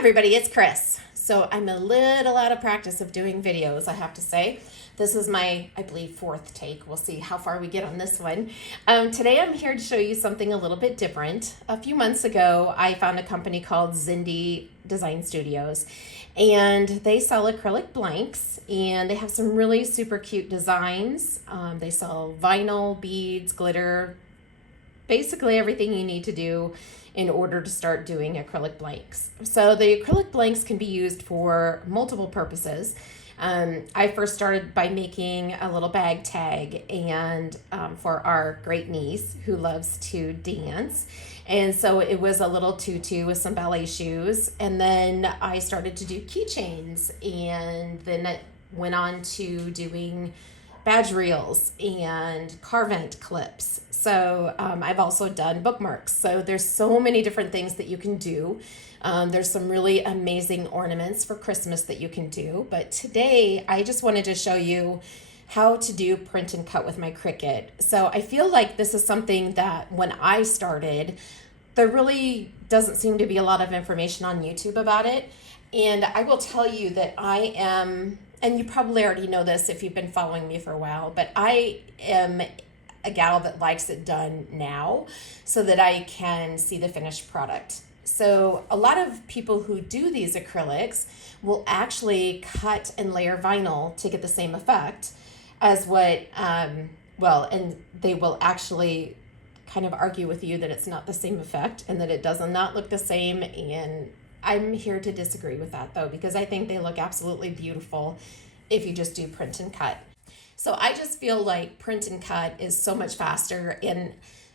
everybody, it's Chris. So I'm a little out of practice of doing videos, I have to say. This is my, I believe, fourth take. We'll see how far we get on this one. Today I'm here to show you something a little bit different. A few months ago, I found a company called Zindee Design Studios, and they sell acrylic blanks, and they have some really super cute designs. They sell vinyl, beads, glitter, basically everything you need to do in order to start doing acrylic blanks. So the acrylic blanks can be used for multiple purposes. I first started by making a little bag tag and for our great niece who loves to dance. And so it was a little tutu with some ballet shoes. And then I started to do keychains, and then it went on to doing badge reels and carvent clips. So I've also done bookmarks. So there's so many different things that you can do. There's some really amazing ornaments for Christmas that you can do. But today I just wanted to show you how to do print and cut with my Cricut. So I feel like this is something that when I started, there really doesn't seem to be a lot of information on YouTube about it. And I will tell you that I am, and you probably already know this if you've been following me for a while, but I am a gal that likes it done now so that I can see the finished product. So a lot of people who do these acrylics will actually cut and layer vinyl to get the same effect as what, and they will actually kind of argue with you that it's not the same effect and that it does not look the same. And I'm here to disagree with that though, because I think they look absolutely beautiful if you just do print and cut. So I just feel like print and cut is so much faster. And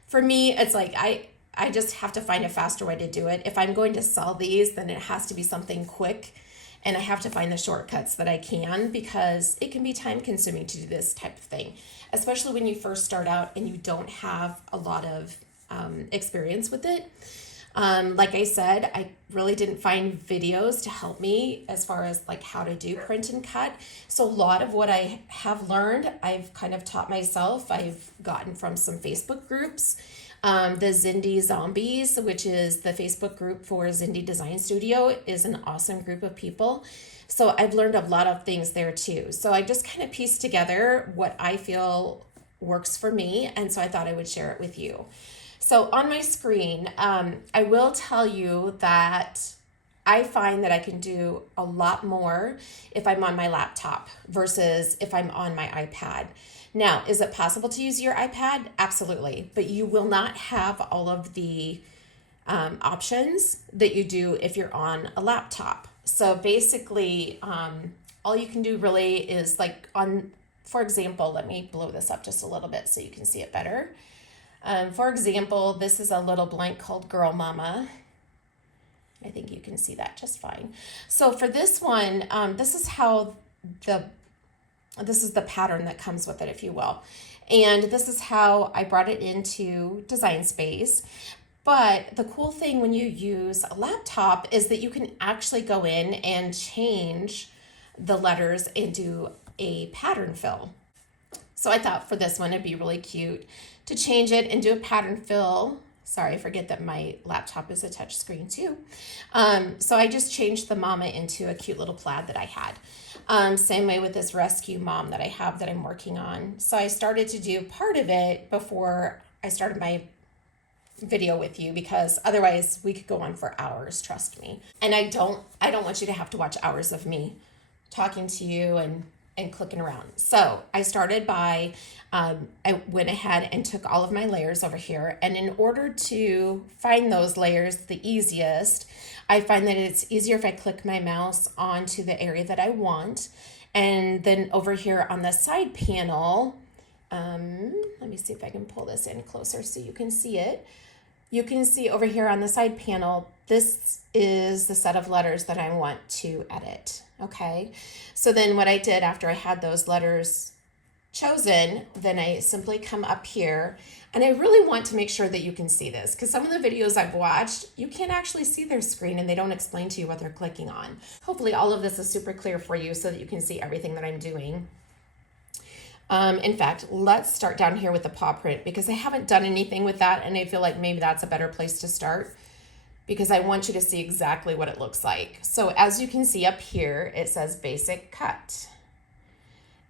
for me, it's like I just have to find a faster way to do it. If I'm going to sell these, then it has to be something quick, and I have to find the shortcuts that I can, because it can be time consuming to do this type of thing, especially when you first start out and you don't have a lot of experience with it. Like I said, I really didn't find videos to help me as far as like how to do print and cut. So a lot of what I have learned, I've kind of taught myself. I've gotten from some Facebook groups. The Zindee Zombies, which is the Facebook group for Zindee Design Studio, is an awesome group of people. So I've learned a lot of things there too. So I just kind of pieced together what I feel works for me. And so I thought I would share it with you. So on my screen, I will tell you that I find that I can do a lot more if I'm on my laptop versus if I'm on my iPad. Now, is it possible to use your iPad? Absolutely, but you will not have all of the options that you do if you're on a laptop. So basically, all you can do really is like for example, let me blow this up just a little bit so you can see it better. For example, this is a little blank called Girl Mama. I think you can see that just fine. So for this one, this is the pattern that comes with it, if you will. And this is how I brought it into Design Space. But the cool thing when you use a laptop is that you can actually go in and change the letters into a pattern fill. So I thought for this one, it'd be really cute to change it and do a pattern fill. Sorry, I forget that my laptop is a touch screen too. So I just changed the mama into a cute little plaid that I had. Same way with this rescue mom that I have that I'm working on. So I started to do part of it before I started my video with you, because otherwise we could go on for hours, trust me. And I don't want you to have to watch hours of me talking to you and clicking around. So I started by, I went ahead and took all of my layers over here. And in order to find those layers the easiest, I find that it's easier if I click my mouse onto the area that I want. And then over here on the side panel, let me see if I can pull this in closer so you can see it. You can see over here on the side panel, this is the set of letters that I want to edit. Okay, so then what I did after I had those letters chosen, then I simply come up here, and I really want to make sure that you can see this, because some of the videos I've watched, you can't actually see their screen and they don't explain to you what they're clicking on. Hopefully all of this is super clear for you so that you can see everything that I'm doing. In fact, let's start down here with the paw print, because I haven't done anything with that, and I feel like maybe that's a better place to start. because I want you to see exactly what it looks like. So as you can see up here, it says basic cut.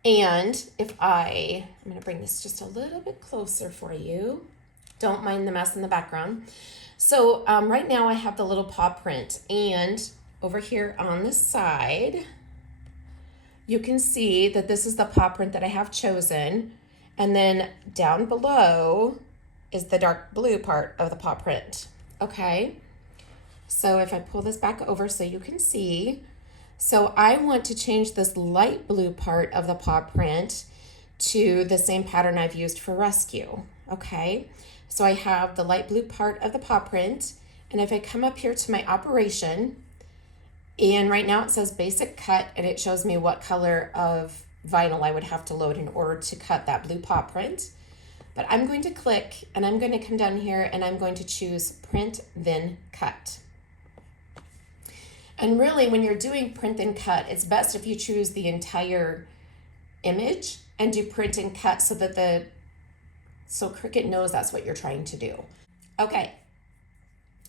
And if I'm going to bring this just a little bit closer for you. Don't mind the mess in the background. So right now I have the little paw print, and over here on the side, you can see that this is the paw print that I have chosen. And then down below is the dark blue part of the paw print. Okay. So if I pull this back over so you can see, so I want to change this light blue part of the paw print to the same pattern I've used for rescue. Okay. So I have the light blue part of the paw print, and if I come up here to my operation, and right now it says basic cut, and it shows me what color of vinyl I would have to load in order to cut that blue paw print. But I'm going to click, and I'm going to come down here, and I'm going to choose print then cut. And really, when you're doing print and cut, it's best if you choose the entire image and do print and cut so Cricut knows that's what you're trying to do. Okay,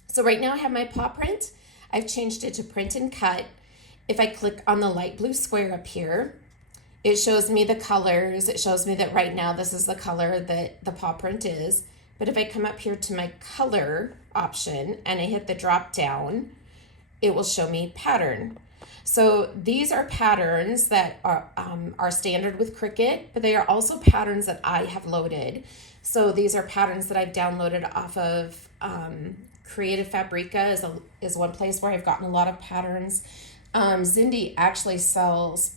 so right now I have my paw print. I've changed it to print and cut. If I click on the light blue square up here, it shows me the colors. It shows me that right now this is the color that the paw print is. But if I come up here to my color option and I hit the drop down, it will show me pattern. So these are patterns that are standard with Cricut, but they are also patterns that I have loaded. So these are patterns that I've downloaded off of Creative Fabrica is one place where I've gotten a lot of patterns. Zindee actually sells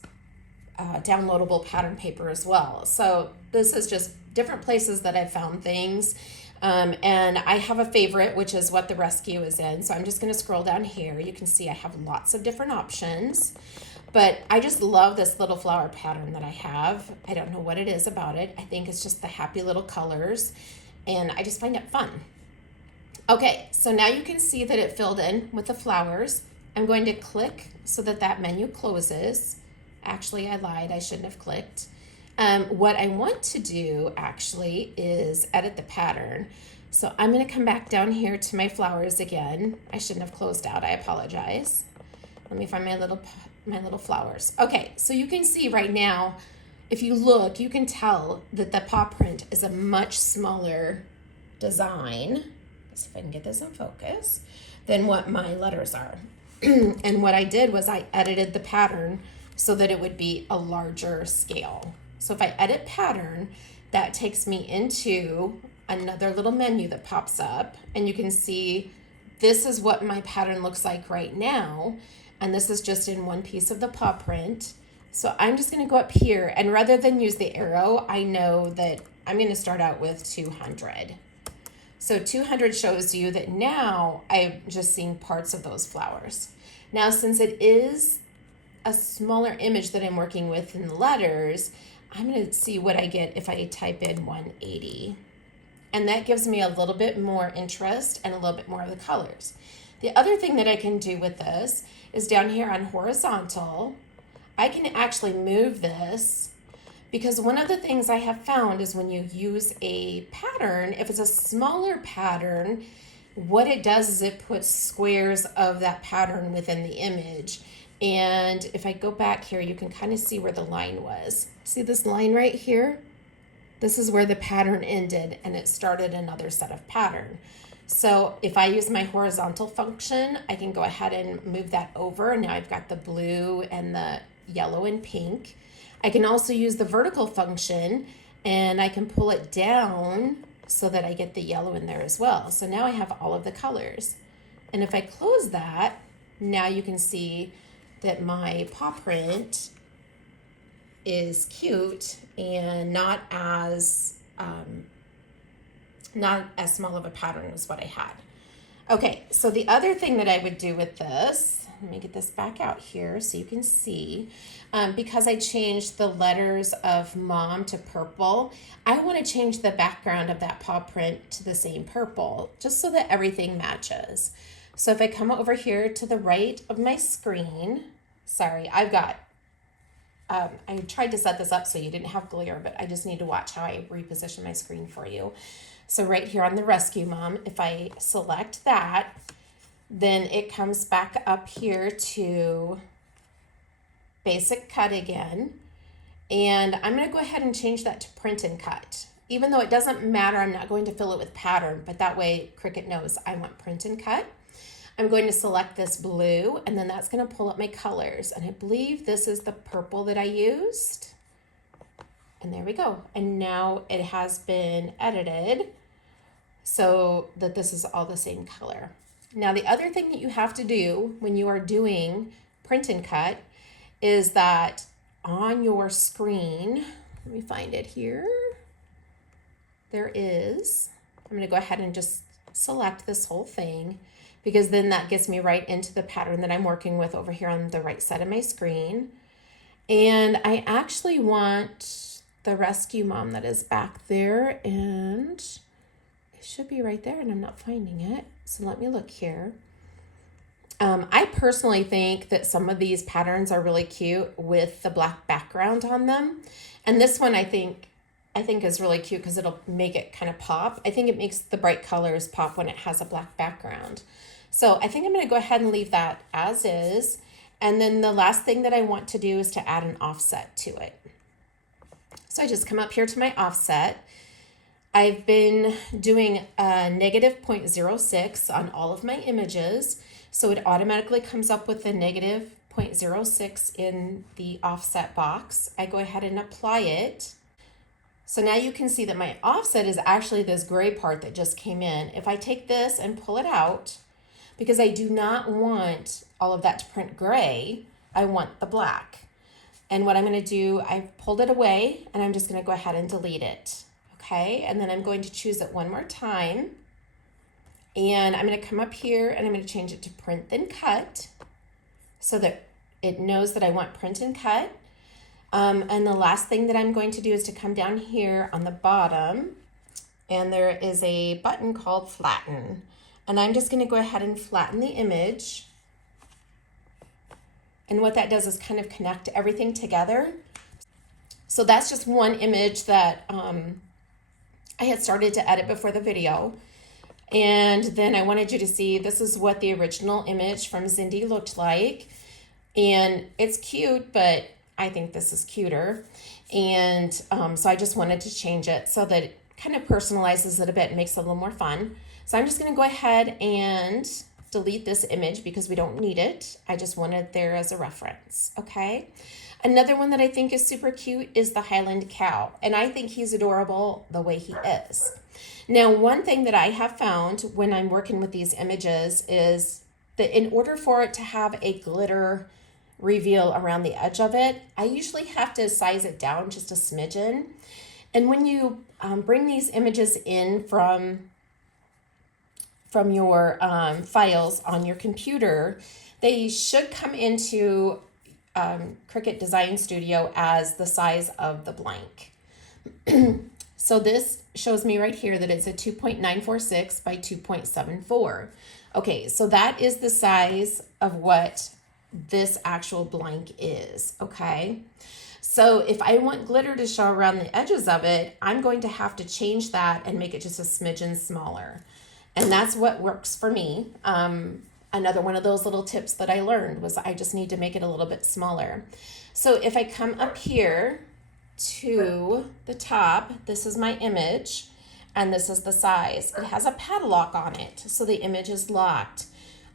downloadable pattern paper as well. So this is just different places that I've found things. And I have a favorite, which is what the rescue is in. So I'm just going to scroll down here. You can see I have lots of different options, but I just love this little flower pattern that I have. I don't know what it is about it. I think it's just the happy little colors, and I just find it fun. Okay, so now you can see that it filled in with the flowers. I'm going to click so that that menu closes. Actually, I lied. I shouldn't have clicked. What I want to do actually is edit the pattern. So I'm going to come back down here to my flowers again. I shouldn't have closed out. I apologize. Let me find my little flowers. Okay, so you can see right now, if you look, you can tell that the paw print is a much smaller design. Let's see if I can get this in focus, than what my letters are. And what I did was I edited the pattern so that it would be a larger scale. So if I edit pattern, that takes me into another little menu that pops up, and you can see this is what my pattern looks like right now. And this is just in one piece of the paw print. So I'm just going to go up here, and rather than use the arrow, I know that I'm going to start out with 200. So 200 shows you that now I'm just seeing parts of those flowers. Now, since it is a smaller image that I'm working with in the letters, I'm going to see what I get if I type in 180. And that gives me a little bit more interest and a little bit more of the colors. The other thing that I can do with this is down here on horizontal, I can actually move this, because one of the things I have found is when you use a pattern, if it's a smaller pattern, what it does is it puts squares of that pattern within the image. And if I go back here, you can kind of see where the line was. See this line right here? This is where the pattern ended, and it started another set of pattern. So if I use my horizontal function, I can go ahead and move that over. Now I've got the blue and the yellow and pink. I can also use the vertical function, and I can pull it down so that I get the yellow in there as well. So now I have all of the colors. And if I close that, now you can see that my paw print is cute and not as small of a pattern as what I had. Okay, so the other thing that I would do with this, let me get this back out here so you can see, because I changed the letters of mom to purple, I want to change the background of that paw print to the same purple, just so that everything matches. So if I come over here to the right of my screen, sorry, I tried to set this up so you didn't have glare, but I just need to watch how I reposition my screen for you. So right here on the rescue mom, if I select that, Then it comes back up here to basic cut again. And I'm going to go ahead and change that to print and cut. Even though it doesn't matter, I'm not going to fill it with pattern, but that way Cricut knows I want print and cut. I'm going to select this blue, and then that's going to pull up my colors. And I believe this is the purple that I used. And there we go. And now it has been edited so that this is all the same color. Now, the other thing that you have to do when you are doing print and cut is that on your screen, let me find it here. There is, I'm going to go ahead and just select this whole thing, because then that gets me right into the pattern that I'm working with over here on the right side of my screen. And I actually want the rescue mom that is back there, and it should be right there, and I'm not finding it. So let me look here. I personally think that some of these patterns are really cute with the black background on them. And this one I think is really cute because it'll make it kind of pop. I think it makes the bright colors pop when it has a black background. So I think I'm going to go ahead and leave that as is. And then the last thing that I want to do is to add an offset to it. So I just come up here to my offset. I've been doing a negative 0.06 on all of my images. So it automatically comes up with a negative 0.06 in the offset box. I go ahead and apply it. So now you can see that my offset is actually this gray part that just came in. If I take this and pull it out, because I do not want all of that to print gray, I want the black. And what I'm going to do, I've pulled it away, and I'm just going to go ahead and delete it. Okay, and then I'm going to choose it one more time. And I'm going to come up here and I'm going to change it to print then cut so that it knows that I want print and cut. And the last thing that I'm going to do is to come down here on the bottom, and there is a button called flatten. And I'm just going to go ahead and flatten the image. And what that does is kind of connect everything together. So that's just one image that I had started to edit before the video. And then I wanted you to see this is what the original image from Zindee looked like. And it's cute, but I think this is cuter. And so I just wanted to change it so that it kind of personalizes it a bit and makes it a little more fun. So I'm just going to go ahead and delete this image because we don't need it. I just want it there as a reference, okay? Another one that I think is super cute is the Highland cow. And I think he's adorable the way he is. Now, one thing that I have found when I'm working with these images is that in order for it to have a glitter reveal around the edge of it, I usually have to size it down just a smidgen. And when you bring these images in from your files on your computer, they should come into Cricut Design Studio as the size of the blank. So this shows me right here that it's a 2.946 by 2.74. Okay, so that is the size of what this actual blank is, okay? So if I want glitter to show around the edges of it, I'm going to have to change that and make it just a smidgen smaller. And that's what works for me. Another one of those little tips that I learned was I just need to make it a little bit smaller. So if I come up here to the top, this is my image, and this is the size. It has a padlock on it, so the image is locked.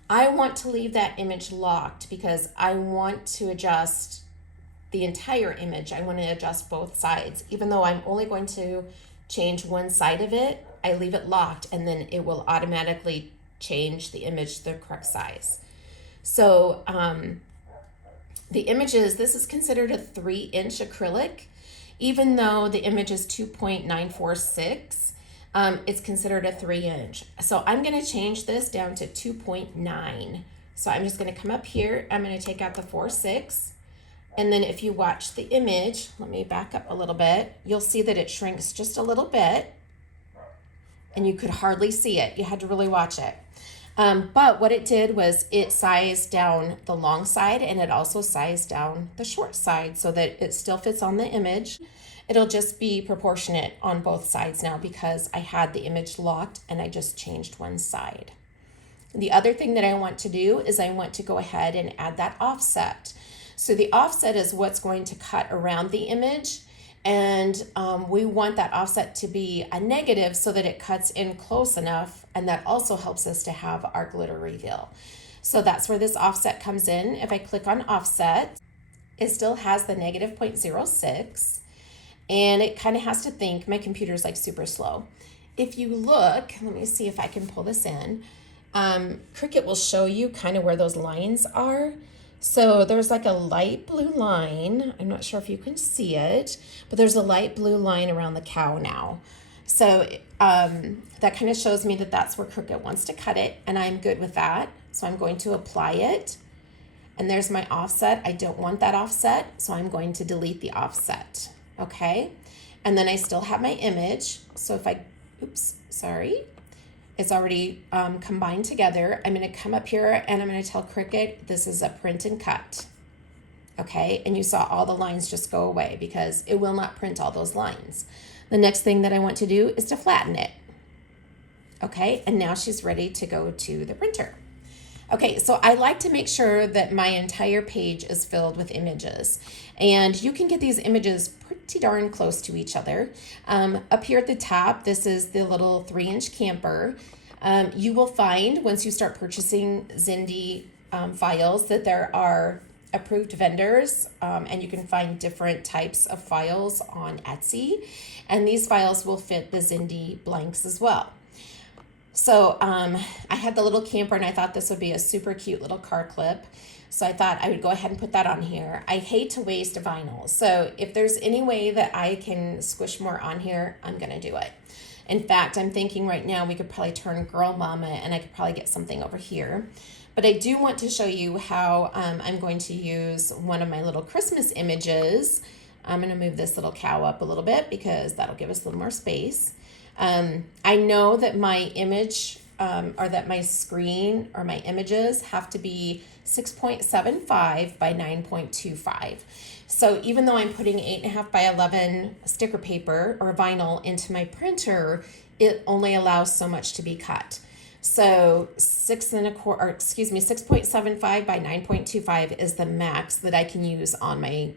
I want to leave that image locked because I want to adjust the entire image. I want to adjust both sides. Even though I'm only going to change one side of it, I leave it locked, and then it will automatically change the image to the correct size. So the images, this is considered a 3-inch acrylic. Even though the image is 2.946, it's considered a 3-inch. So I'm going to change this down to 2.9. So I'm just going to come up here. I'm going to take out the 4.6. And then if you watch the image, let me back up a little bit, you'll see that it shrinks just a little bit. And you could hardly see it. You had to really watch it. But what it did was it sized down the long side, and it also sized down the short side so that it still fits on the image. It'll just be proportionate on both sides now because I had the image locked and I just changed one side. The other thing that I want to do is I want to go ahead and add that offset. So the offset is what's going to cut around the image, and we want that offset to be a negative so that it cuts in close enough, and that also helps us to have our glitter reveal. So that's where this offset comes in. If I click on offset, it still has the negative 0.06, and it kind of has to think. My computer's like super slow. If you look, let me see if I can pull this in. Cricut will show you kind of where those lines are. So there's like a light blue line. I'm not sure if you can see it, but there's a light blue line around the cow now. So that kind of shows me that that's where Cricut wants to cut it, and I'm good with that. So I'm going to apply it, and there's my offset. I don't want that offset, so I'm going to delete the offset, okay? And then I still have my image. So if I, oops, sorry. It's already combined together. I'm going to come up here and I'm going to tell Cricut this is a print and cut. Okay, and you saw all the lines just go away because it will not print all those lines. The next thing that I want to do is to flatten it. Okay, and now she's ready to go to the printer. Okay, so I like to make sure that my entire page is filled with images. And you can get these images pretty darn close to each other. Up here at the top, this is the little 3-inch camper. You will find once you start purchasing Zindee files that there are approved vendors, and you can find different types of files on Etsy. And these files will fit the Zindee blanks as well. So I had the little camper, and I thought this would be a super cute little car clip. So I thought I would go ahead and put that on here. I hate to waste vinyl. So if there's any way that I can squish more on here, I'm going to do it. In fact, I'm thinking right now we could probably turn Girl Mama, and I could probably get something over here. But I do want to show you how I'm going to use one of my little Christmas images. I'm going to move this little cow up a little bit because that'll give us a little more space. I know that my image or that my screen or my images have to be 6.75 by 9.25. So even though I'm putting 8.5 by 11 sticker paper or vinyl into my printer, it only allows so much to be cut. So 6.75 by 9.25 is the max that I can use on my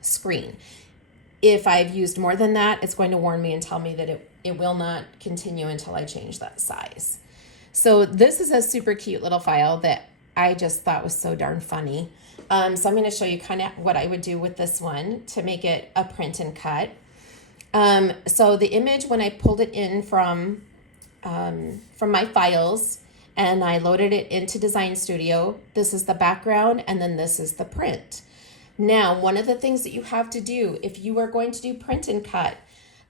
screen. If I've used more than that, it's going to warn me and tell me that it will not continue until I change that size. So this is a super cute little file that I just thought was so darn funny. So I'm going to show you kind of what I would do with this one to make it a print and cut. So the image, when I pulled it in from my files and I loaded it into Design Studio, this is the background and then this is the print. Now, one of the things that you have to do if you are going to do print and cut,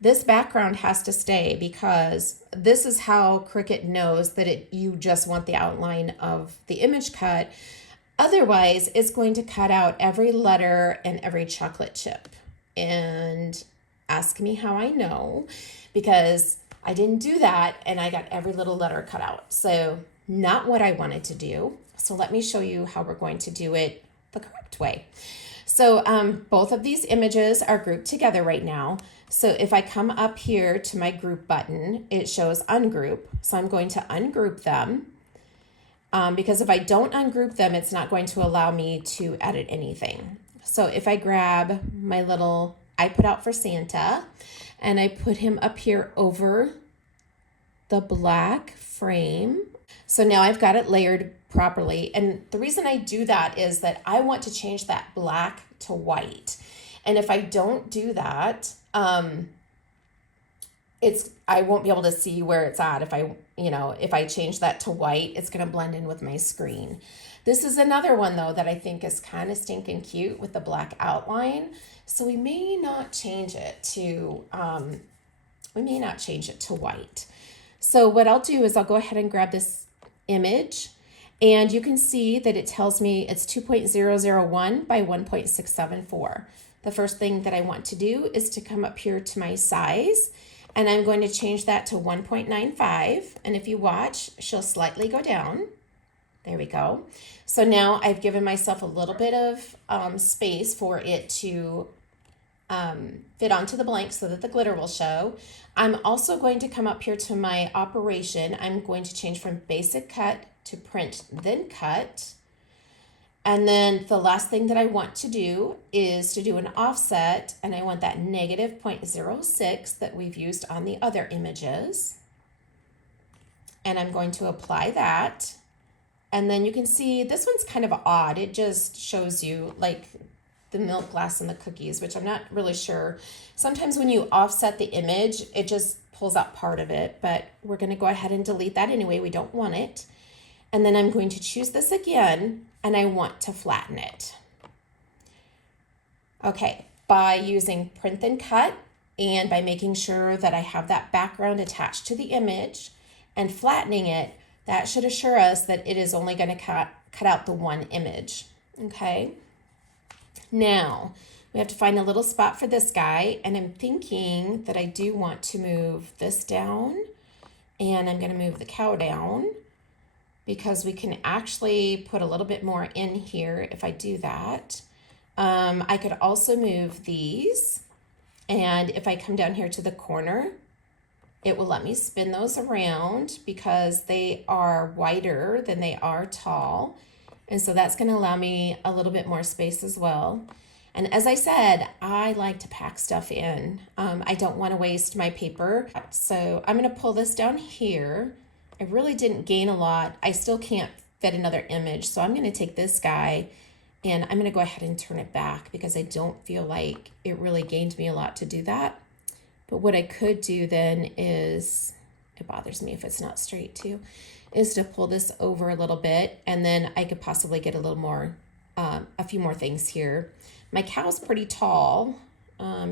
this background has to stay because this is how Cricut knows that you just want the outline of the image cut. Otherwise, it's going to cut out every letter and every chocolate chip. And ask me how I know, because I didn't do that and I got every little letter cut out. So not what I wanted to do. So let me show you how we're going to do it the correct way. So both of these images are grouped together right now. So if I come up here to my group button, it shows ungroup. So I'm going to ungroup them because if I don't ungroup them, it's not going to allow me to edit anything. So if I grab my little I put out for Santa and I put him up here over the black frame. So now I've got it layered properly. And the reason I do that is that I want to change that black to white. And if I don't do that, I won't be able to see where it's at. If I change that to white, it's going to blend in with my screen. This is another one though that I think is kind of stinking cute with the black outline. So we may not change it to white. So what I'll do is I'll go ahead and grab this image, and you can see that it tells me it's 2.001 by 1.674. The first thing that I want to do is to come up here to my size, and I'm going to change that to 1.95. And if you watch, she'll slightly go down. There we go. So now I've given myself a little bit of space for it to fit onto the blank so that the glitter will show. I'm also going to come up here to my operation. I'm going to change from basic cut to print, then cut. And then the last thing that I want to do is to do an offset, and I want that negative 0.06 that we've used on the other images. And I'm going to apply that. And then you can see this one's kind of odd. It just shows you like the milk glass and the cookies, which I'm not really sure. Sometimes when you offset the image, it just pulls out part of it, but we're going to go ahead and delete that anyway. We don't want it. And then I'm going to choose this again, and I want to flatten it. Okay, by using print then cut, and by making sure that I have that background attached to the image and flattening it, that should assure us that it is only going to cut out the one image. Okay. Now, we have to find a little spot for this guy, and I'm thinking that I do want to move this down, and I'm going to move the cow down because we can actually put a little bit more in here if I do that. I could also move these, and if I come down here to the corner, it will let me spin those around because they are wider than they are tall. And so that's going to allow me a little bit more space as well. And as I said, I like to pack stuff in. I don't want to waste my paper. So I'm going to pull this down here. I really didn't gain a lot. I still can't fit another image. So I'm going to take this guy and I'm going to go ahead and turn it back because I don't feel like it really gained me a lot to do that. But what I could do then is, it bothers me if it's not straight too, is to pull this over a little bit, and then I could possibly get a little more, a few more things here. My cow's pretty tall.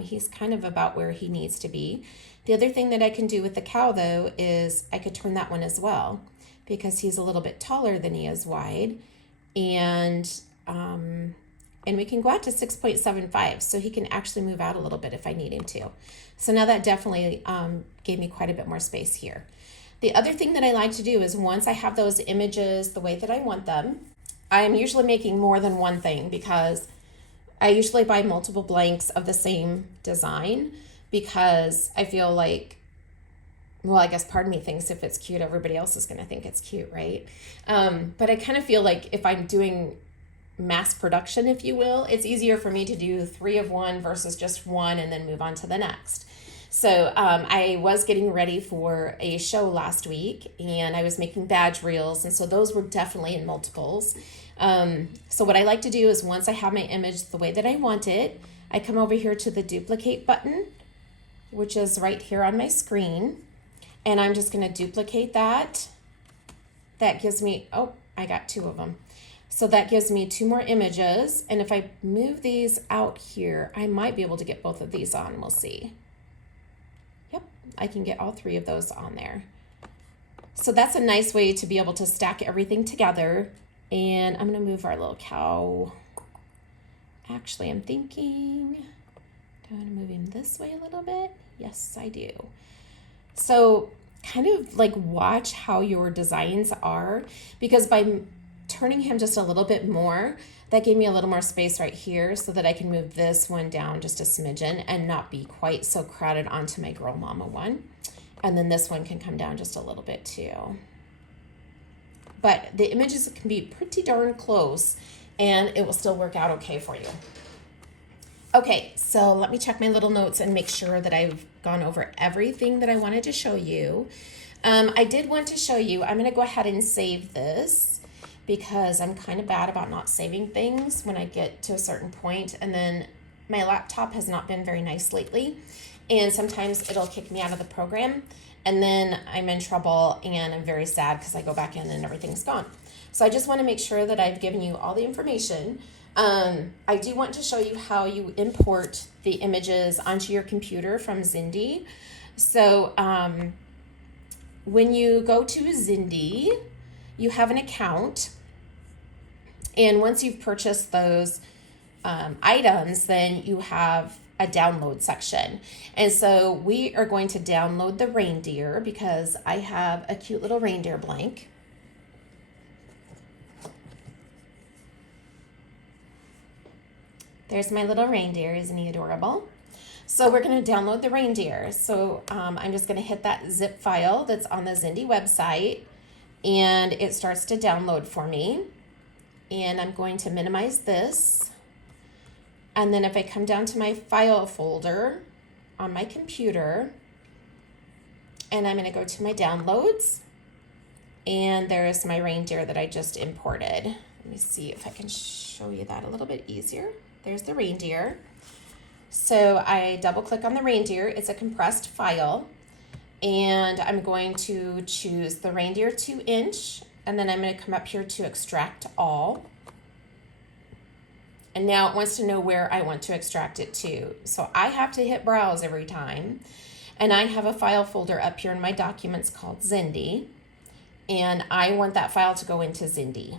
He's kind of about where he needs to be. The other thing that I can do with the cow though is I could turn that one as well because he's a little bit taller than he is wide, and we can go out to 6.75, so he can actually move out a little bit if I need him to. So now that definitely gave me quite a bit more space here. The other thing that I like to do is once I have those images the way that I want them, I'm usually making more than one thing because I usually buy multiple blanks of the same design because I feel like, well, I guess part of me thinks if it's cute, everybody else is going to think it's cute, right? But I kind of feel like if I'm doing mass production, if you will, it's easier for me to do 3 of one versus just one and then move on to the next. So I was getting ready for a show last week and I was making badge reels, and so those were definitely in multiples. So what I like to do is once I have my image the way that I want it, I come over here to the duplicate button, which is right here on my screen, and I'm just going to duplicate that. That gives me, oh, I got 2 of them. So that gives me 2 more images, and if I move these out here, I might be able to get both of these on. We'll see. Yep, I can get all 3 of those on there. So that's a nice way to be able to stack everything together. And I'm going to move our little cow. Actually, I'm thinking, do I want to move him this way a little bit? Yes, I do. So kind of like watch how your designs are, because by turning him just a little bit more, that gave me a little more space right here so that I can move this one down just a smidgen and not be quite so crowded onto my girl mama one. And then this one can come down just a little bit too. But the images can be pretty darn close and it will still work out okay for you. Okay, so let me check my little notes and make sure that I've gone over everything that I wanted to show you. I did want to show you, I'm going to go ahead and save this because I'm kind of bad about not saving things when I get to a certain point, and then my laptop has not been very nice lately, and sometimes it'll kick me out of the program, and then I'm in trouble and I'm very sad because I go back in and everything's gone. So I just want to make sure that I've given you all the information. I do want to show you how you import the images onto your computer from Zindee. So when you go to Zindee, you have an account, and once you've purchased those items, then you have a download section. And so we are going to download the reindeer because I have a cute little reindeer blank. There's my little reindeer. Isn't he adorable? So we're going to download the reindeer. So I'm just going to hit that zip file that's on the Zindee website, and it starts to download for me. And I'm going to minimize this. And then if I come down to my file folder on my computer, and I'm going to go to my downloads, and there's my reindeer that I just imported. Let me see if I can show you that a little bit easier. There's the reindeer. So I double click on the reindeer. It's a compressed file, and I'm going to choose the reindeer 2-inch, and then I'm going to come up here to extract all. And now it wants to know where I want to extract it to. So I have to hit browse every time. And I have a file folder up here in my documents called Zindee. And I want that file to go into Zindee.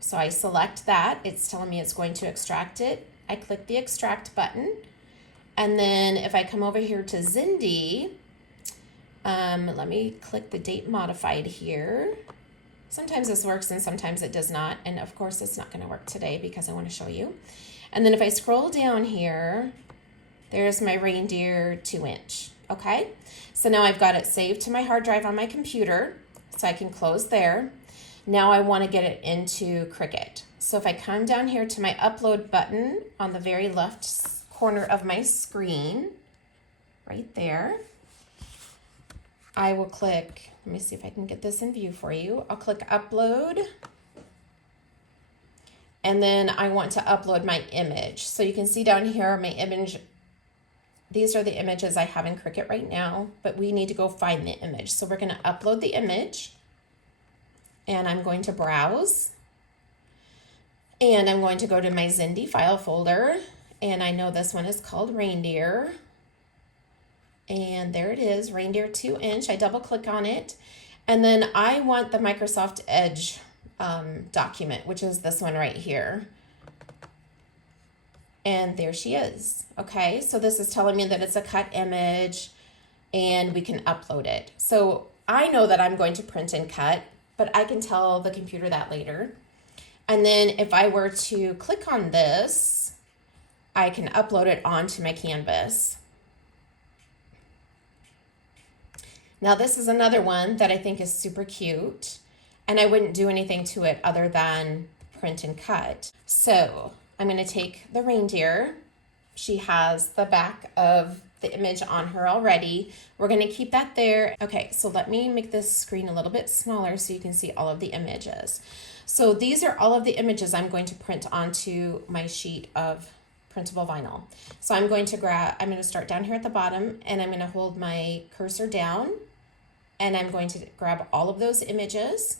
So I select that. It's telling me it's going to extract it. I click the extract button. And then if I come over here to Zindee, let me click the date modified here. Sometimes this works and sometimes it does not. And of course it's not going to work today because I want to show you. And then if I scroll down here, there's my reindeer 2-inch. Okay, so now I've got it saved to my hard drive on my computer, so I can close there. Now I want to get it into Cricut. So if I come down here to my upload button on the very left corner of my screen, right there, I will click, let me see if I can get this in view for you. I'll click upload. And then I want to upload my image. So you can see down here my image. These are the images I have in Cricut right now, but we need to go find the image. So we're going to upload the image. And I'm going to browse. And I'm going to go to my Zindee file folder. And I know this one is called reindeer. And there it is, reindeer 2-inch. I double click on it. And then I want the Microsoft Edge document, which is this one right here. And there she is. Okay, so this is telling me that it's a cut image and we can upload it. So I know that I'm going to print and cut, but I can tell the computer that later. And then if I were to click on this, I can upload it onto my canvas. Now this is another one that I think is super cute, and I wouldn't do anything to it other than print and cut. So I'm going to take the reindeer. She has the back of the image on her already. We're going to keep that there. Okay, so let me make this screen a little bit smaller so you can see all of the images. So these are all of the images I'm going to print onto my sheet of printable vinyl. So I'm going to start down here at the bottom, and I'm going to hold my cursor down, and I'm going to grab all of those images.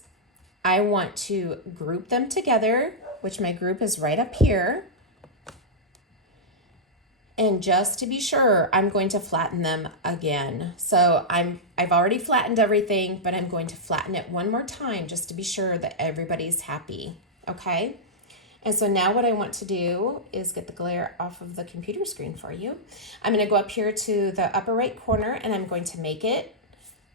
I want to group them together, which my group is right up here. And just to be sure, I'm going to flatten them again. So I've already flattened everything, but I'm going to flatten it one more time just to be sure that everybody's happy, okay? And so now what I want to do is get the glare off of the computer screen for you. I'm going to go up here to the upper right corner, and I'm going to make it.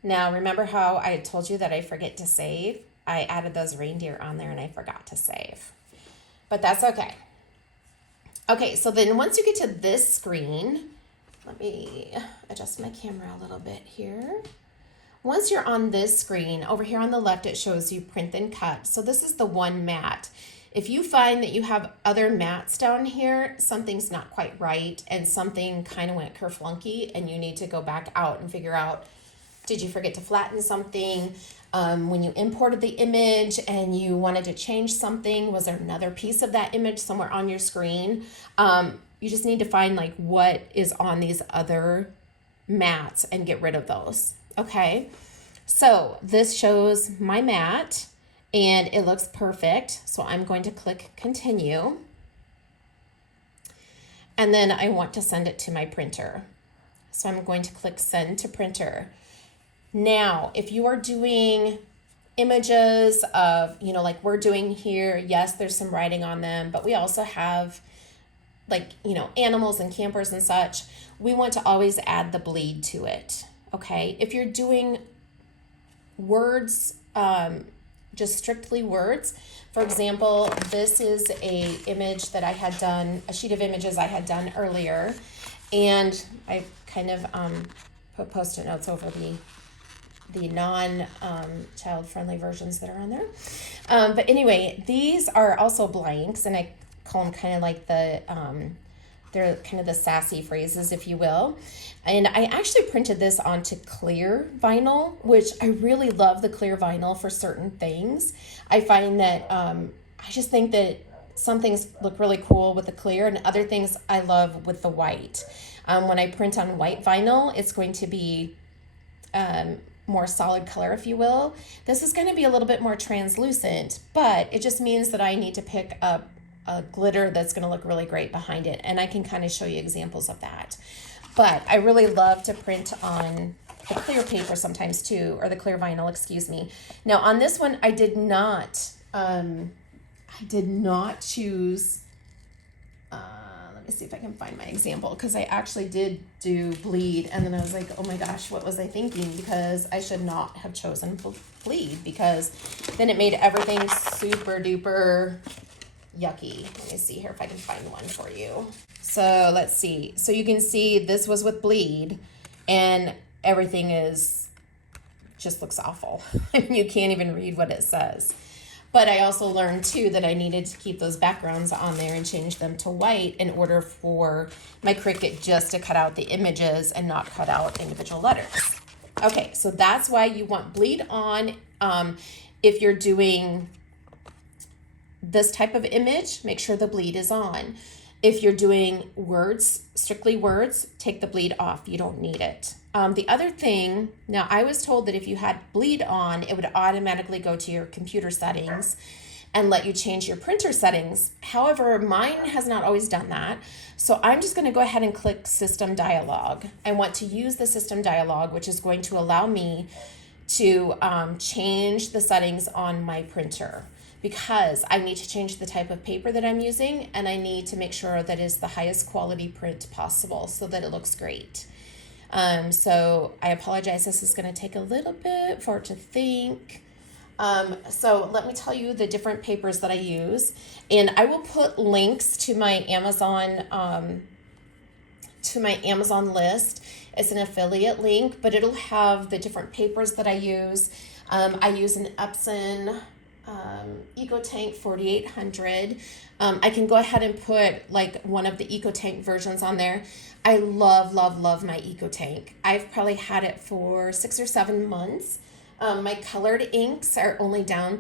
Now remember how I told you that I forget to save? I added those reindeer on there and I forgot to save. But that's okay. Okay, so then once you get to this screen, let me adjust my camera a little bit here. Once you're on this screen, over here on the left, it shows you print and cut. So this is the one mat. If you find that you have other mats down here, something's not quite right and something kind of went kerflunky and you need to go back out and figure out, did you forget to flatten something? When you imported the image and you wanted to change something, was there another piece of that image somewhere on your screen? You just need to find like what is on these other mats and get rid of those, okay? So this shows my mat and it looks perfect. So I'm going to click continue. And then I want to send it to my printer. So I'm going to click send to printer. Now, if you are doing images of, like we're doing here, yes, there's some writing on them, but we also have animals and campers and such. We want to always add the bleed to it, okay? If you're doing words, just strictly words, for example, this is a image that I had done, a sheet of images I had done earlier, and I kind of put Post-it notes over the non-child friendly versions that are on there. But anyway, these are also blanks, and I call them kind of like they're kind of the sassy phrases, if you will. And I actually printed this onto clear vinyl, which I really love the clear vinyl for certain things. I find that I just think that some things look really cool with the clear, and other things I love with the white. When I print on white vinyl, it's going to be more solid color, if you will. This is going to be a little bit more translucent, but it just means that I need to pick up a glitter that's going to look really great behind it, and I can kind of show you examples of that. But I really love to print on the clear paper sometimes too, or the clear vinyl, excuse me. Now on this one, I did not choose, let me see if I can find my example, because I actually did do bleed, and then I was like, oh my gosh, what was I thinking? Because I should not have chosen bleed, because then it made everything super duper yucky. Let me see here if I can find one for you. So let's see. So you can see this was with bleed, and everything just looks awful. You can't even read what it says. But I also learned too that I needed to keep those backgrounds on there and change them to white in order for my Cricut just to cut out the images and not cut out individual letters. Okay, so that's why you want bleed on. If you're doing this type of image, make sure the bleed is on. If you're doing words, strictly words, take the bleed off. You don't need it. The other thing, now I was told that if you had bleed on, it would automatically go to your computer settings and let you change your printer settings. However, mine has not always done that. So I'm just going to go ahead and click System Dialog. I want to use the System Dialog, which is going to allow me to change the settings on my printer, because I need to change the type of paper that I'm using, and I need to make sure that it's the highest quality print possible so that it looks great. So I apologize, this is going to take a little bit for it to think. So let me tell you the different papers that I use, and I will put links to my Amazon list. It's an affiliate link, but it'll have the different papers that I use. I use an Epson EcoTank 4800. I can go ahead and put like one of the EcoTank versions on there. I love my EcoTank. I've probably had it for 6 or 7 months. My colored inks are only down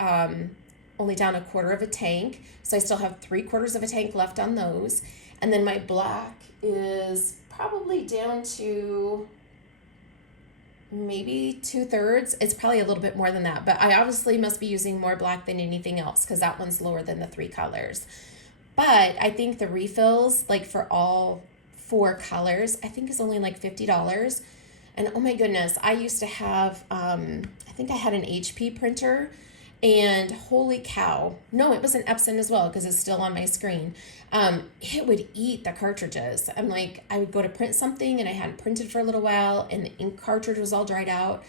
a quarter of a tank, so I still have 3/4 of a tank left on those. And then my black is probably down to maybe 2/3. It's probably a little bit more than that, but I obviously must be using more black than anything else, because that one's lower than the 3 colors. But I think the refills, like for all 4 colors, I think is only like $50. And oh my goodness, I used to have, I think I had an HP printer, and holy cow, no, it was an Epson as well, because it's still on my screen. It would eat the cartridges. I'm like, I would go to print something and I hadn't printed for a little while and the ink cartridge was all dried out.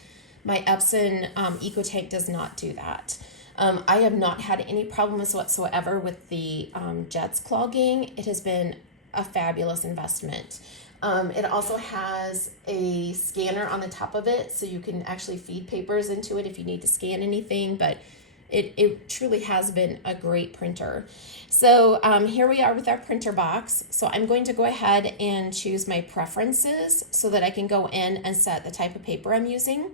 My Epson EcoTank does not do that. I have not had any problems whatsoever with the jets clogging. It has been a fabulous investment. It also has a scanner on the top of it, so you can actually feed papers into it if you need to scan anything, but it truly has been a great printer. So here we are with our printer box. So I'm going to go ahead and choose my preferences so that I can go in and set the type of paper I'm using.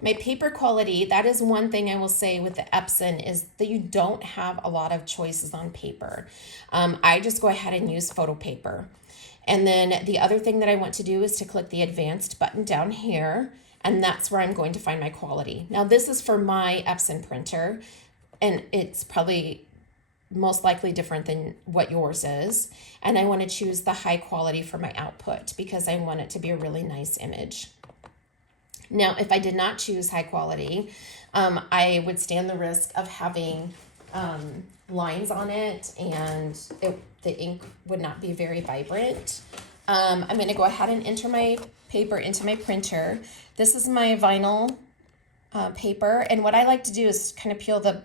My paper quality, that is one thing I will say with the Epson, is that you don't have a lot of choices on paper. I just go ahead and use photo paper. And then the other thing that I want to do is to click the advanced button down here, and that's where I'm going to find my quality. Now this is for my Epson printer, and it's probably most likely different than what yours is. And I want to choose the high quality for my output because I want it to be a really nice image. Now, if I did not choose high quality, I would stand the risk of having lines on it, and the ink would not be very vibrant. I'm going to go ahead and enter my paper into my printer. This is my vinyl paper, and what I like to do is kind of peel the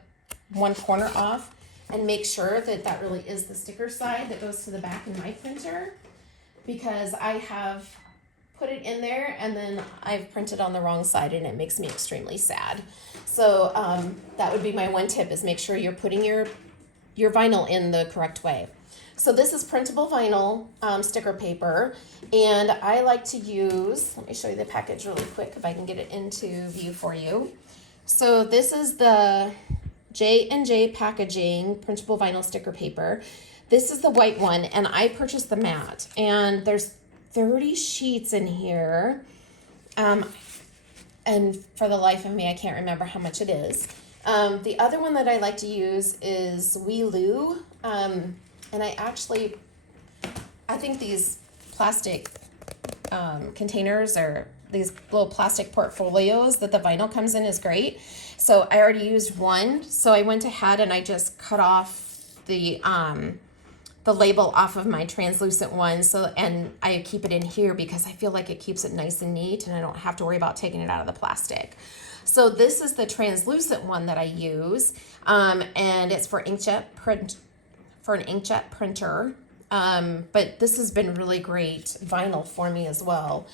one corner off and make sure that that really is the sticker side that goes to the back in my printer, because I have put it in there and then I've printed on the wrong side and it makes me extremely sad. So that would be my one tip, is make sure you're putting your vinyl in the correct way. So this is printable vinyl sticker paper, and I like to use, let me show you the package really quick if I can get it into view for you. So this is the J&J Packaging printable vinyl sticker paper. This is the white one, and I purchased the matte, and there's 30 sheets in here. And for the life of me, I can't remember how much it is. The other one that I like to use is Wee Lou. And I think these plastic containers, or these little plastic portfolios that the vinyl comes in, is great. So I already used one. So I went ahead and I just cut off the label off of my translucent one. And I keep it in here because I feel like it keeps it nice and neat and I don't have to worry about taking it out of the plastic. So this is the translucent one that I use, and it's for inkjet print, for an inkjet printer. But this has been really great vinyl for me as well.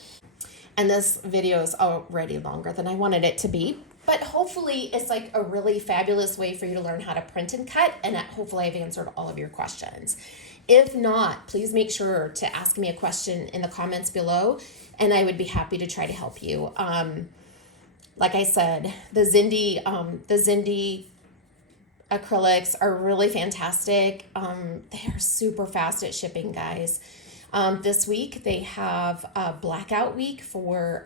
And this video is already longer than I wanted it to be, but hopefully it's like a really fabulous way for you to learn how to print and cut, and hopefully I've answered all of your questions. If not, please make sure to ask me a question in the comments below, and I would be happy to try to help you. Like I said, the Zindee acrylics are really fantastic. They are super fast at shipping, guys. This week they have a blackout week for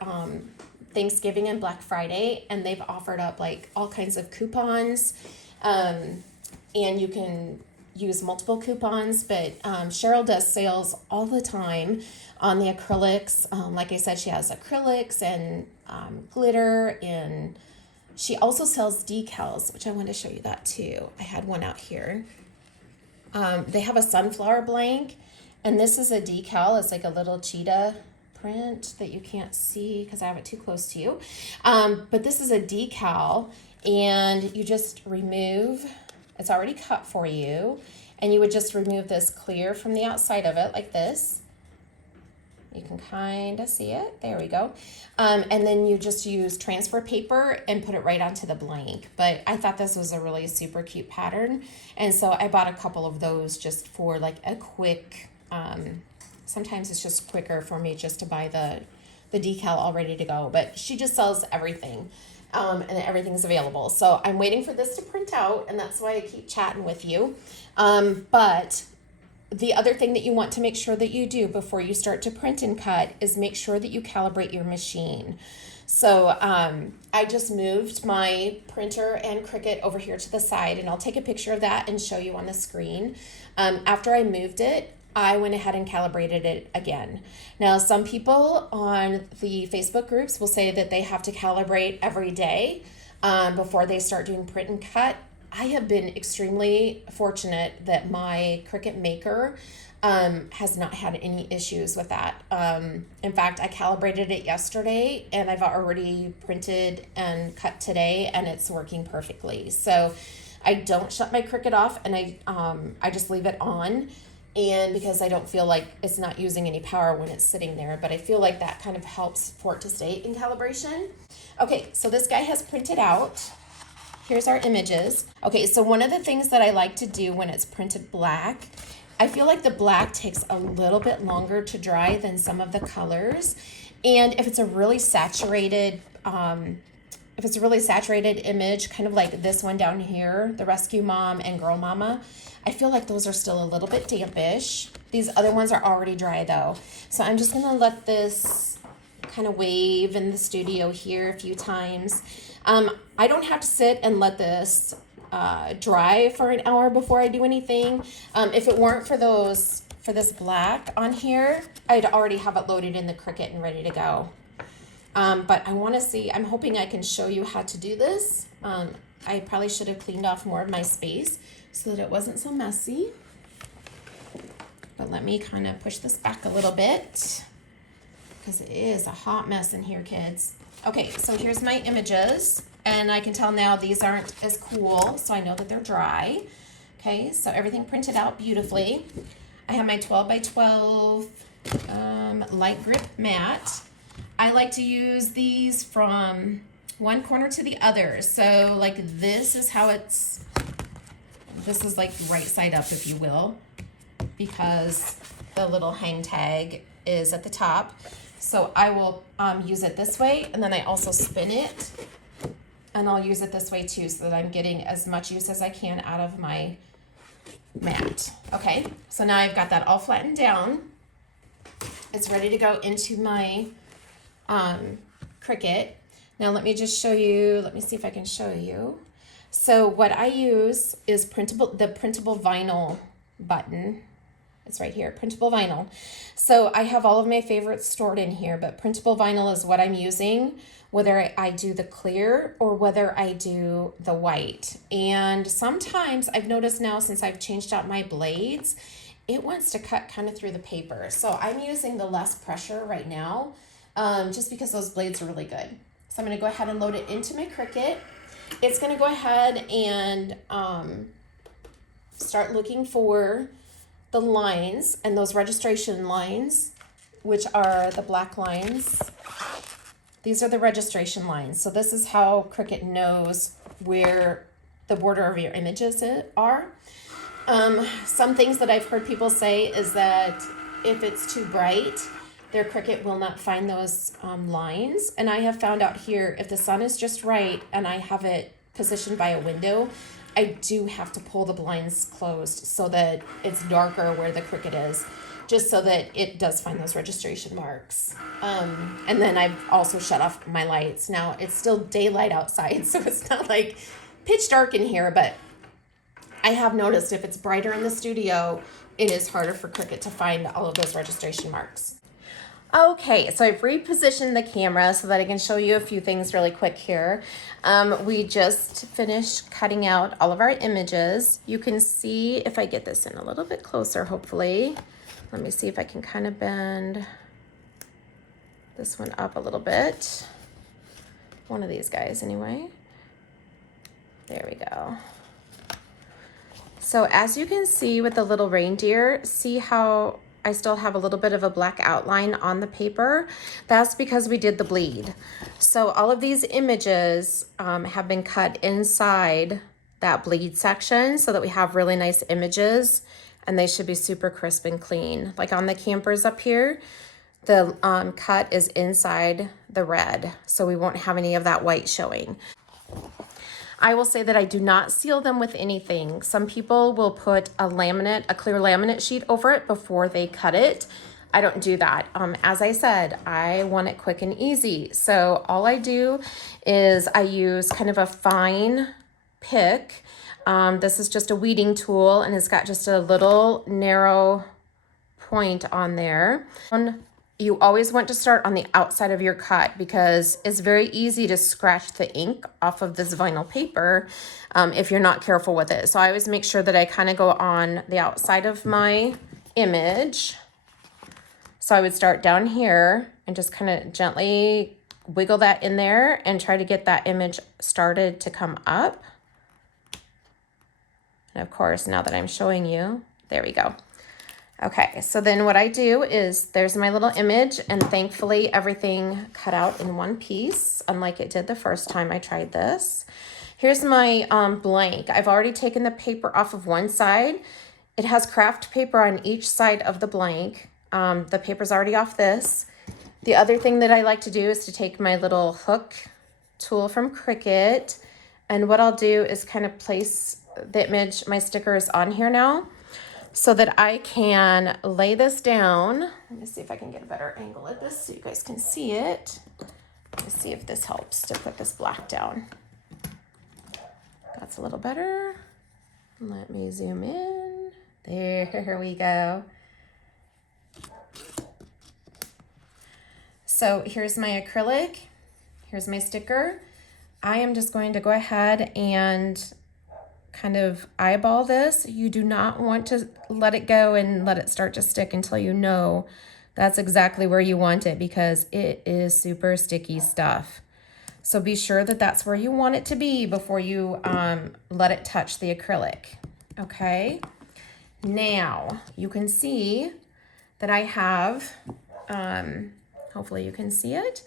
Thanksgiving and Black Friday, and they've offered up like all kinds of coupons, and you can use multiple coupons, but Cheryl does sales all the time on the acrylics. Like I said, she has acrylics and glitter, and she also sells decals, which I want to show you that too. I had one out here. They have a sunflower blank, and this is a decal. It's like a little cheetah print that you can't see because I have it too close to you. But this is a decal, and you just remove, it's already cut for you, and you would just remove this clear from the outside of it like this. You can kind of see it. There we go. And then you just use transfer paper and put it right onto the blank. But I thought this was a really super cute pattern. And so I bought a couple of those just for like a quick, sometimes it's just quicker for me just to buy the decal all ready to go. But she just sells everything, and everything's available. So I'm waiting for this to print out, and that's why I keep chatting with you. But the other thing that you want to make sure that you do before you start to print and cut is make sure that you calibrate your machine. So I just moved my printer and Cricut over here to the side, and I'll take a picture of that and show you on the screen. After I moved it, I went ahead and calibrated it again. Now, some people on the Facebook groups will say that they have to calibrate every day before they start doing print and cut. I have been extremely fortunate that my Cricut Maker has not had any issues with that. In fact, I calibrated it yesterday, and I've already printed and cut today, and it's working perfectly. So I don't shut my Cricut off, and I just leave it on, and because I don't feel like it's not using any power when it's sitting there, but I feel like that kind of helps for it to stay in calibration. Okay, so this guy has printed out. Here's our images. Okay, so one of the things that I like to do when it's printed black, I feel like the black takes a little bit longer to dry than some of the colors. And if it's a really saturated, image, kind of like this one down here, the Rescue Mom and Girl Mama, I feel like those are still a little bit dampish. These other ones are already dry though. So I'm just gonna let this kind of wave in the studio here a few times. I don't have to sit and let this dry for an hour before I do anything. If it weren't for this black on here, I'd already have it loaded in the Cricut and ready to go. But I want to see, I'm hoping I can show you how to do this. I probably should have cleaned off more of my space so that it wasn't so messy. But let me kind of push this back a little bit because it is a hot mess in here, kids. Okay, so here's my images, and I can tell now these aren't as cool, so I know that they're dry. Okay, so everything printed out beautifully. I have my 12 by 12 light grip mat. I like to use these from one corner to the other. So like this is how this is like right side up, if you will, because the little hang tag is at the top. So I will use it this way, and then I also spin it, and I'll use it this way too, so that I'm getting as much use as I can out of my mat. Okay, so now I've got that all flattened down. It's ready to go into my Cricut. Now let me just show you, let me see if I can show you. So what I use is the printable vinyl button. It's right here, printable vinyl. So I have all of my favorites stored in here, but printable vinyl is what I'm using, whether I do the clear or whether I do the white. And sometimes I've noticed now, since I've changed out my blades, it wants to cut kind of through the paper. So I'm using the less pressure right now, just because those blades are really good. So I'm gonna go ahead and load it into my Cricut. It's gonna go ahead and start looking for the lines, and those registration lines, which are the black lines. These are the registration lines. So this is how Cricut knows where the border of your images are. Some things that I've heard people say is that if it's too bright, their Cricut will not find those lines. And I have found out here, if the sun is just right and I have it positioned by a window, I do have to pull the blinds closed so that it's darker where the Cricut is, just so that it does find those registration marks. And then I've also shut off my lights. Now it's still daylight outside, so it's not like pitch dark in here, but I have noticed if it's brighter in the studio, it is harder for Cricut to find all of those registration marks. Okay, so I've repositioned the camera so that I can show you a few things really quick here. We just finished cutting out all of our images. You can see, if I get this in a little bit closer, hopefully. Let me see if I can kind of bend this one up a little bit. One of these guys anyway. There we go. So as you can see with the little reindeer, see how I still have a little bit of a black outline on the paper? That's because we did the bleed. So all of these images have been cut inside that bleed section so that we have really nice images, and they should be super crisp and clean. Like on the campers up here, the cut is inside the red, so we won't have any of that white showing. I will say that I do not seal them with anything. Some people will put a clear laminate sheet over it before they cut it. I don't do that. As I said, I want it quick and easy. So all I do is I use kind of a fine pick. This is just a weeding tool, and it's got just a little narrow point on there. You always want to start on the outside of your cut because it's very easy to scratch the ink off of this vinyl paper if you're not careful with it. So I always make sure that I kind of go on the outside of my image. So I would start down here and just kind of gently wiggle that in there and try to get that image started to come up. And of course, now that I'm showing you, there we go. Okay, so then what I do is there's my little image, and thankfully everything cut out in one piece, unlike it did the first time I tried this. Here's my blank. I've already taken the paper off of one side. It has craft paper on each side of the blank. The paper's already off this. The other thing that I like to do is to take my little hook tool from Cricut, and what I'll do is kind of place the image, my stickers on here now, so that I can lay this down. Let me see if I can get a better angle at this so you guys can see it. Let's see if this helps to put this black down. That's a little better. Let me zoom in. There we go. So here's my acrylic. Here's my sticker. I am just going to go ahead and kind of eyeball this. You do not want to let it go and let it start to stick until you know that's exactly where you want it, because it is super sticky stuff. So be sure that that's where you want it to be before you let it touch the acrylic. Okay, now you can see that I have Hopefully you can see it.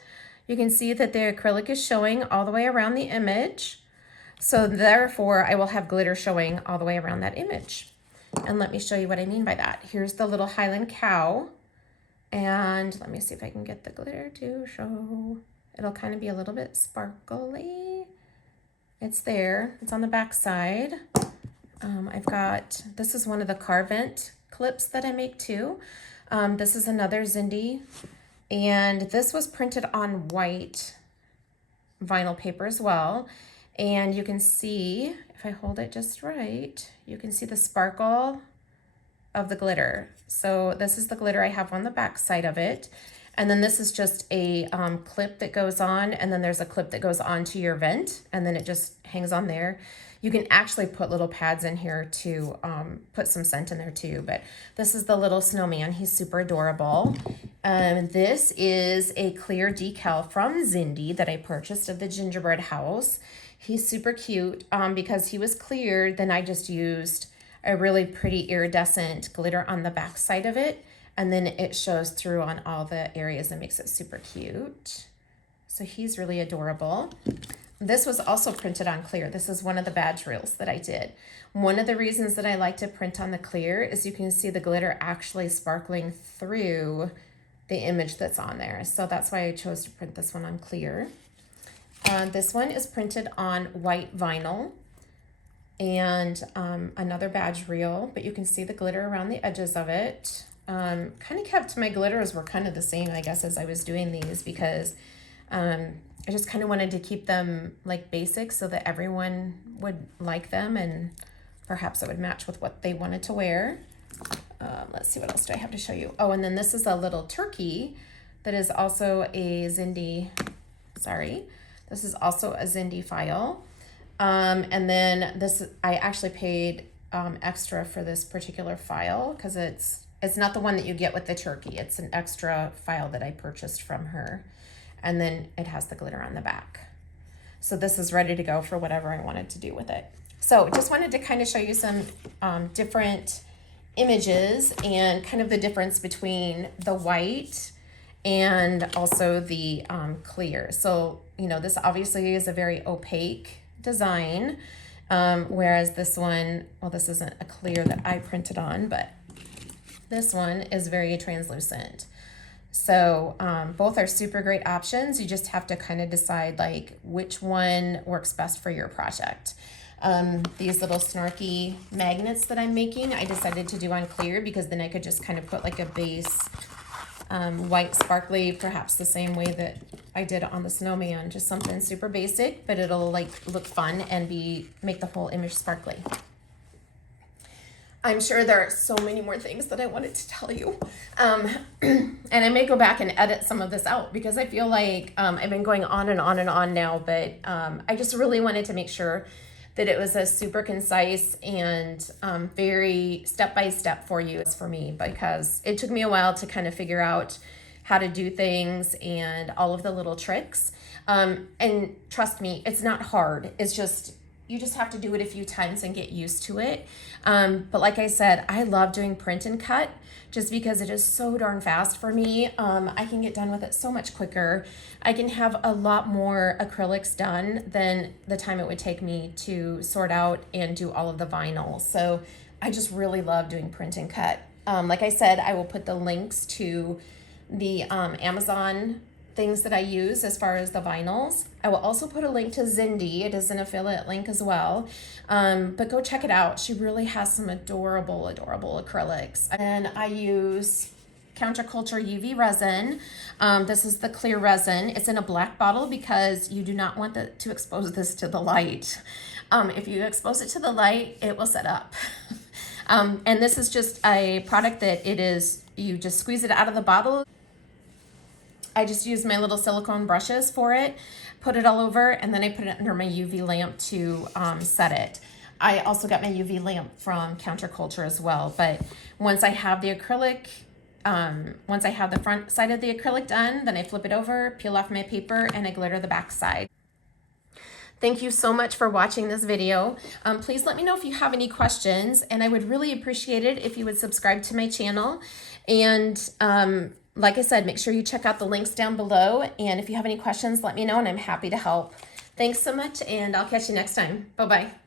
You can see that the acrylic is showing all the way around the image. So therefore, I will have glitter showing all the way around that image. And let me show you what I mean by that. Here's the little Highland cow. And let me see if I can get the glitter to show. It'll kind of be a little bit sparkly. It's there. It's on the back side. I've got, this is one of the car vent clips that I make too. This is another Zindee. And this was printed on white vinyl paper as well. And you can see, if I hold it just right, you can see the sparkle of the glitter. So this is the glitter I have on the back side of it. And then this is just a clip that goes on, and then there's a clip that goes onto your vent, and then it just hangs on there. You can actually put little pads in here to put some scent in there too, but this is the little snowman. He's super adorable. This is a clear decal from Zindee that I purchased of the gingerbread house. He's super cute. Because he was clear, then I just used a really pretty iridescent glitter on the back side of it, and then it shows through on all the areas and makes it super cute. So he's really adorable. This was also printed on clear. This is one of the badge reels that I did. One of the reasons that I like to print on the clear is you can see the glitter actually sparkling through the image that's on there. So that's why I chose to print this one on clear. This one is printed on white vinyl and another badge reel, but you can see the glitter around the edges of it. Kind of kept my glitters were kind of the same, I guess, as I was doing these, because I just kind of wanted to keep them like basic so that everyone would like them and perhaps it would match with what they wanted to wear. Let's see, what else do I have to show you? Oh, and then this is a little turkey that is also a Zindee, this is also a Zindee file. And then this, I actually paid extra for this particular file because it's not the one that you get with the turkey. It's an extra file that I purchased from her. And then it has the glitter on the back. So this is ready to go for whatever I wanted to do with it. So just wanted to kind of show you some different images and kind of the difference between the white and also the clear. So, you know, this obviously is a very opaque design, whereas this one, well, this isn't a clear that I printed on, but this one is very translucent. So both are super great options. You just have to kind of decide like which one works best for your project. These little snarky magnets that I'm making, I decided to do on clear because then I could just kind of put like a base white sparkly, perhaps the same way that I did on the snowman, just something super basic, but it'll like look fun and make the whole image sparkly. I'm sure there are so many more things that I wanted to tell you. And I may go back and edit some of this out because I feel like I've been going on and on and on now, but I just really wanted to make sure that it was a super concise and very step-by-step for you, for me, because it took me a while to kind of figure out how to do things and all of the little tricks. And trust me, it's not hard. It's just, you just have to do it a few times and get used to it. But like I said, I love doing print and cut just because it is so darn fast for me. I can get done with it so much quicker. I can have a lot more acrylics done than the time it would take me to sort out and do all of the vinyl. So I just really love doing print and cut. Like I said, I will put the links to the Amazon things that I use as far as the vinyls. I will also put a link to Zindee. It is an affiliate link as well. But go check it out. She really has some adorable, adorable acrylics. And I use Counterculture UV resin. This is the clear resin. It's in a black bottle because you do not want to expose this to the light. If you expose it to the light, it will set up. And this is just a product that you just squeeze it out of the bottle. I just use my little silicone brushes for it, put it all over, and then I put it under my UV lamp to set it. I also got my UV lamp from Counterculture as well, but once I have the acrylic, once I have the front side of the acrylic done, then I flip it over, peel off my paper, and I glitter the back side. Thank you so much for watching this video. Please let me know if you have any questions, and I would really appreciate it if you would subscribe to my channel. And like I said, make sure you check out the links down below. And if you have any questions, let me know and I'm happy to help. Thanks so much, and I'll catch you next time. Bye-bye.